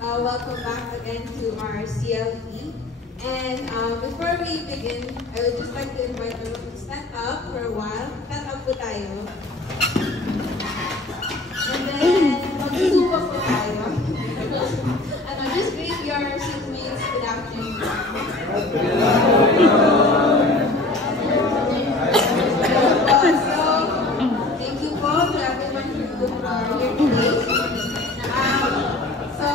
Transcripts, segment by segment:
Welcome back again to our CLE. And before we begin, I would just like to invite everyone to stand up for a while. Stand up po tayo. And then, magsusupa po tayo. Just greet your seatmates. Good afternoon. So, thank you po to everyone who are here today. So,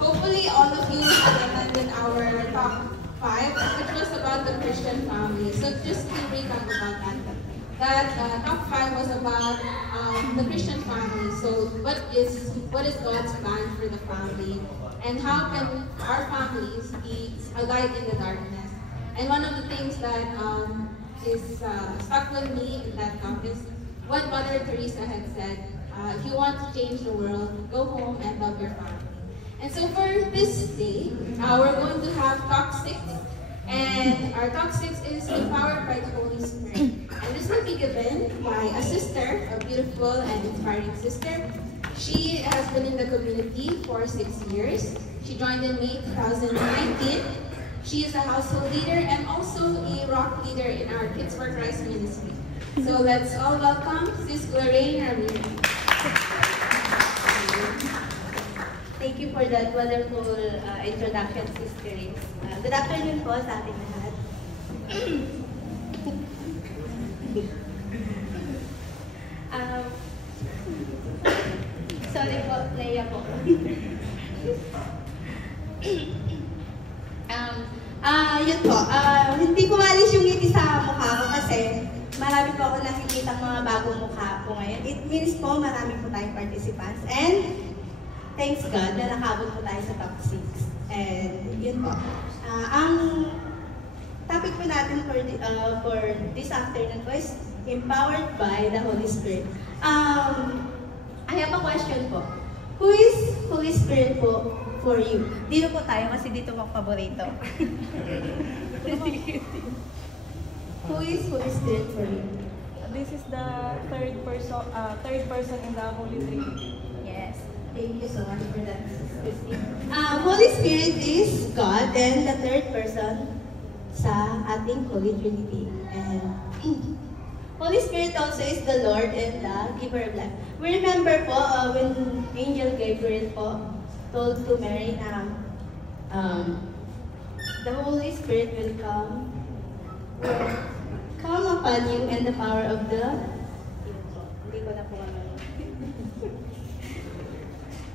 hopefully all of you have attended our talk 5, which was about the Christian family. So just to recap about that talk 5 was about the Christian family. So what is God's plan for the family, and how can our families be a light in the darkness? And one of the things that is stuck with me in that talk is what Mother Teresa had said. If you want to change the world, go home and love your family. And so for this day, we're going to have talk 6. And our talk 6 is empowered by the Holy Spirit. And this will be given by a sister, a beautiful and inspiring sister. She has been in the community for 6 years. She joined in May 2019. She is a household leader and also a rock leader in our Kids for Christ ministry. So let's all welcome Sis Lorraine Ramirez. Thank you for that wonderful introduction, Sis Grace. Good afternoon po sa ating lahat. Sorry po, naiya po. Yun po, hindi ko malis yung ngiti sa mukha ko kasi marami po ako nakikita mga bagong mukha po ngayon. It means po marami po tayong participants, and thanks God na nakabot po tayo sa top 6. And yun po. Ang topic po natin for this afternoon po is empowered by the Holy Spirit. I have a question po. Who is Holy Spirit po for you? Dito po tayo kasi dito po paborito. Who is Holy Spirit for you? This is the third person in the Holy Trinity. Yes. Thank you so much for that, Christine. Holy Spirit is God, and the third person sa ating Holy Trinity. And Holy Spirit also is the Lord and the giver of life. We remember po when Angel Gabriel po told to Mary na the Holy Spirit will come upon you, and the power of the hindi ko na po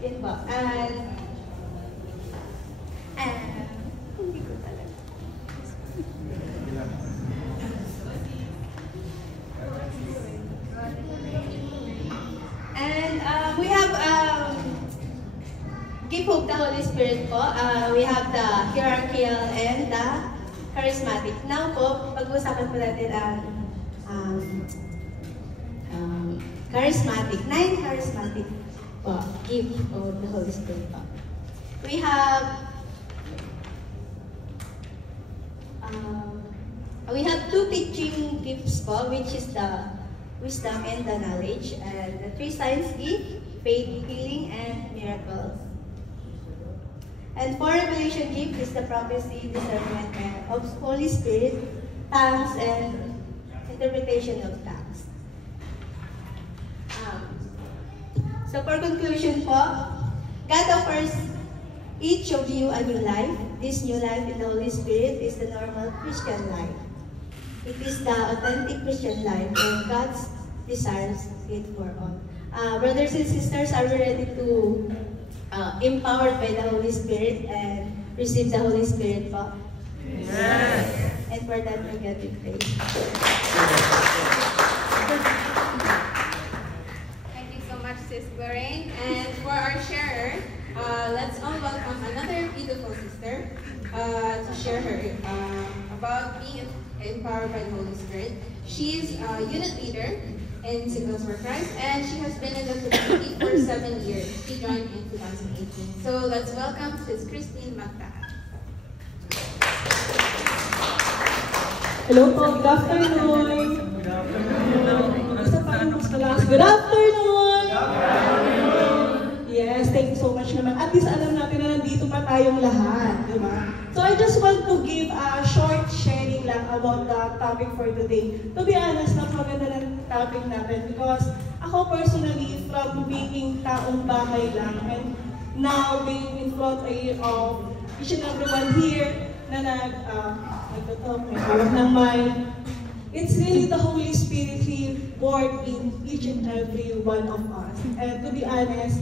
yun po. And hindi ko talaga. And we have gift of the Holy Spirit po. We have the hierarchical and the charismatic. Now po, pag-uusapan po natin ang charismatic. 9 charismatic po, gift of the Holy Spirit po. We have 2 teaching gifts po, which is the wisdom and the knowledge, and the 3 science gift, faith, healing, and miracles. And 4 revelation gift is the prophecy, discernment, of Holy Spirit, tongues, and interpretation of tongues. So for conclusion po, God offers each of you a new life. This new life in the Holy Spirit is the normal Christian life. It is the authentic Christian life, and God desires it for all. Brothers and sisters, are we ready to empowered by the Holy Spirit and receive the Holy Spirit po? Yes! And for that, we get it praise. Thank you so much, Sis Lorraine. And for our sharer, let's all welcome another beautiful sister to share her about being empowered by the Holy Spirit. She's a unit leader in Signals for Christ, and she has been in the community for 7 years. She joined in 2018. So let's welcome Sis Christine Magda. Hello po, good afternoon. Good afternoon. Good afternoon. Yes, thank you so much naman. At least alam natin na nandito pa tayong lahat, di ba? So I just want to give a short sharing lang about the topic for today. To be honest, napaganda ng topic natin because ako personally, from being taong bahay lang and now being in front of each and everyone here na nagtatalk, may hawak ng mic, it's really the Holy Spirit He poured in each and every one of us. And to be honest,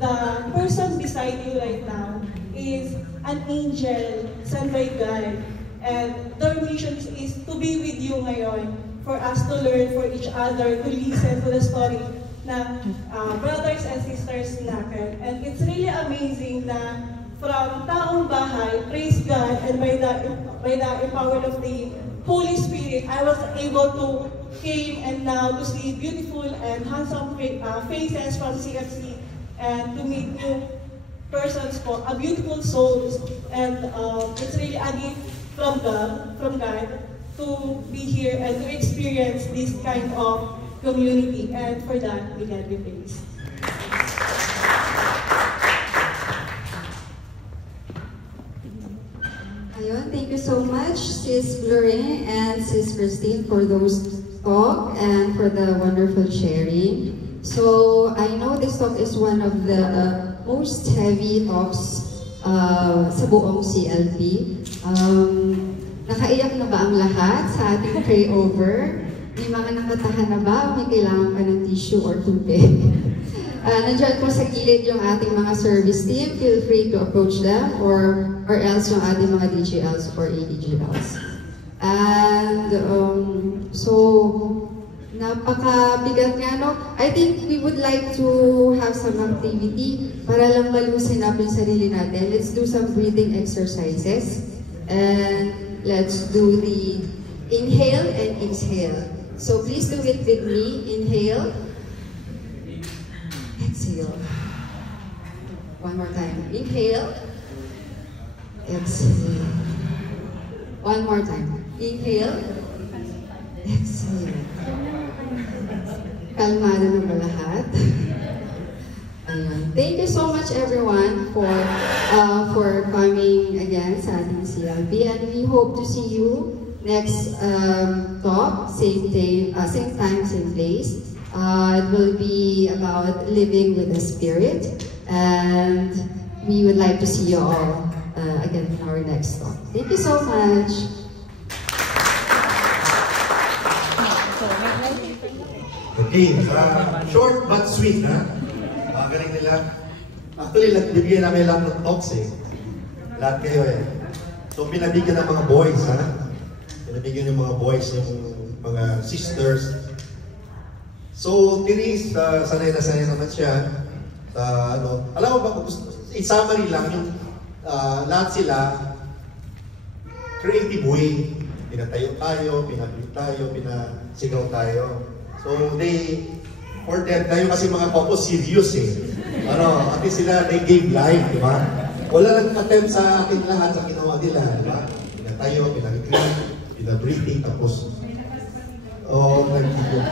the person beside you right now is an angel sent by God. And their mission is to be with you ngayon, for us to learn for each other, to listen to the story ng brothers and sisters natin. And it's really amazing na from taong bahay, praise God, and by the empowerment of the Holy Spirit, I was able to came and now to see beautiful and handsome faces from CFC and to meet new persons po, a beautiful souls, and it's really a gift from God to be here and to experience this kind of community, and for that we God be praised. Ayun, thank you so much, Sis Gloria and Sis Christine, for those talk and for the wonderful sharing. So I know this talk is one of the most heavy talks sa buong CLP. Nakaiyak na ba ang lahat sa ating pray over? May mga nakatahan na ba? May kailangan pa ng tissue or tubig? Nandiyan po sa gilid yung ating mga service team. Feel free to approach them or else yung ating mga DGLs or ADGLs. And so, napakabigat nga, no? I think we would like to have some activity para lang malusin up yung sarili natin. Let's do some breathing exercises. And let's do the inhale and exhale. So please do it with me. Inhale. Exhale. One more time. Inhale. Exhale. One more time. Inhale. Exhale. Kalmado na ba lahat? Ayun. Thank you so much everyone for coming again sa ating CLB, and we hope to see you next talk, same time, same place. It will be about living with the Spirit, and we would like to see you all again in our next talk. Thank you so much. Okay, short but sweet, ha? Galing nila. Actually, nagbibigyan namin lang ng talks eh. Lahat kayo eh. So, pinabigyan ng mga boys, ha? Pinabigyan ng mga boys, yung mga sisters. So, Therese, sanay na sanay naman siya. Alam mo ba, i-summary lang yung lahat sila, creative way. Pinatayo tayo, pinabit tayo, pinasigaw tayo. So, for them, tayo kasi mga couple serious eh. At least sila, they gave life, di ba? Wala nang attempt sa akin lahat sa ginawa nila, di ba? Pinatayo, pinag-clean, pinabreathing, tapos, nag-video.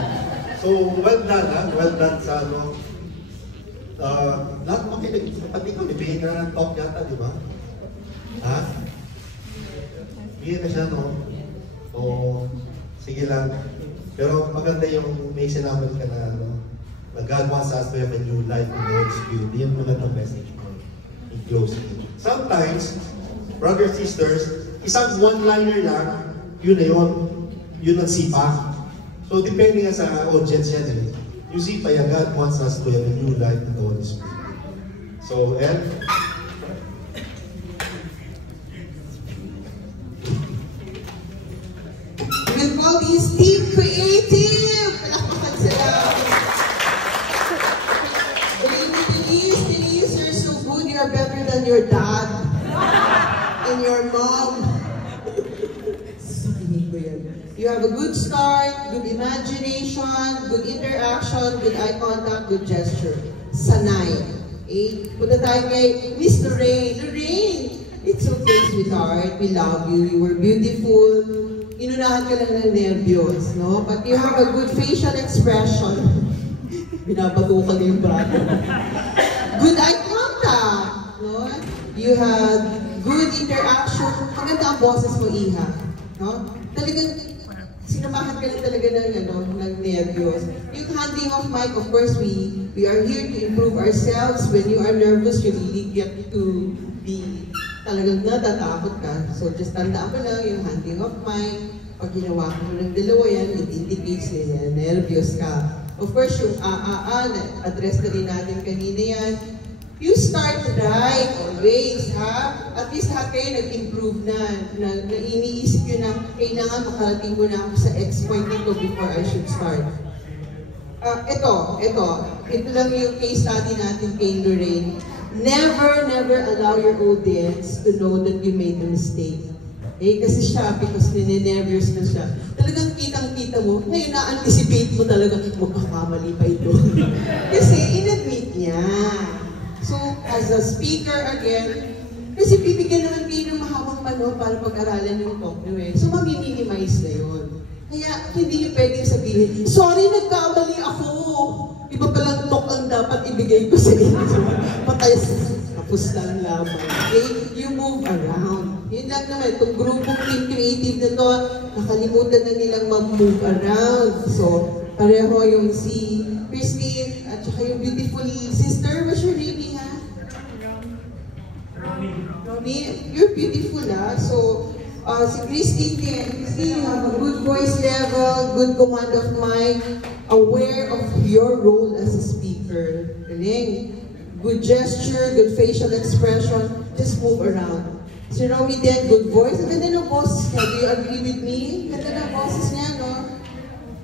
So, well done, ha? Well done sa lahat mo pati ko, nabigyan ka na ng talk yata, di ba? Ha? Bigyan na siya, no? So, sige lang. Pero maganda yung may sinabi ka na, God wants us to have a new life in the Holy Spirit. Yan muna ng message mo in closing. Sometimes, brothers, sisters, isang one-liner lang, yun na yun. Yun ang sipa. So, depending nga sa audience yan eh. Yung sipa, God wants us to have a new life in the Holy Spirit. So, and we'll call this Team Creative! Palakpakan sila! Denise, you're so good. You're better than your dad and your mom. You have a good start, good imagination, good interaction, good eye contact, good gesture. Sanay. Okay? Punta tayo kay Miss Lorraine. Lorraine! It's okay, sweetheart. We love you. You were beautiful. Inunahan ka lang ng nervyos, no? But you have a good facial expression. Binabatukan yung brato. Good eye contact. You had good interaction. Maganda ang boses mo, Iha. No? Talagang sinamahan ka lang talaga ng nervyos. Yung handing of mic, of course, we are here to improve ourselves. When you are nervous, you really get to be talagang natatakot ka. So just tandaan mo lang yung handing of mic. Pag ginawa ko ng dalawa yan, it indicates na nervyos ka. Of course, yung address na rin natin kanina yan. You start right always, ha? At least lahat kayo nag-improve na iniisip nyo na kailangan makarating mo na ako sa X point nito before I should start. Ito lang yung case study natin kay Lorraine. Never allow your audience to know that you made a mistake. Kasi siya, because nininervyos na siya. Talagang kitang-kita mo, ngayon na-anticipate mo talaga, magkakamali pa ito. Kasi in-admit niya. So, as a speaker again, kasi bibigyan naman kayo ng mahabang panahon para pag-aralan yung talk nyo eh. So, mami-minimize na yun. Kaya, hindi nyo pwedeng sabihin, sorry, nagkamali ako. Iba palang talk ang dapat ibigay ko sa inyo. Patay tapos lang lamang. Okay? You move around. Yun lang naman, itong grupong Team Creative na to, nakalimutan na nilang mag-move around. So, pareho yung si Christine at saka yung beautiful sister. What's your name, ha? Romy. You're beautiful, ha? So, si Christine, you have a good voice level, good command of mic, aware of your role as a speaker. Galing. Good gesture, good facial expression, just move around. Si Romy din, good voice. Ang ganda ng boses niya. Do you agree with me? Ganda ng boses niya, no?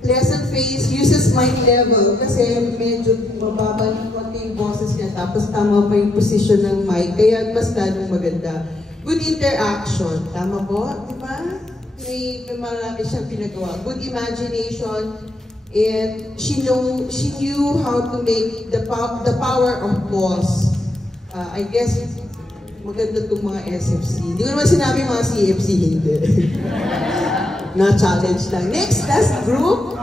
Pleasant face, uses mic level. Kasi medyo mababa ng konti yung boses niya. Tapos tama pa yung position ng mic. Kaya mas lalong maganda. Good interaction. Tama po? Diba? May marami siyang pinagawa. Good imagination. And she knew how to make the power of pause. I guess maganda itong mga SFC. Hindi ko naman sinabi mga CFC, hindi. Na-challenge lang. Next, last group.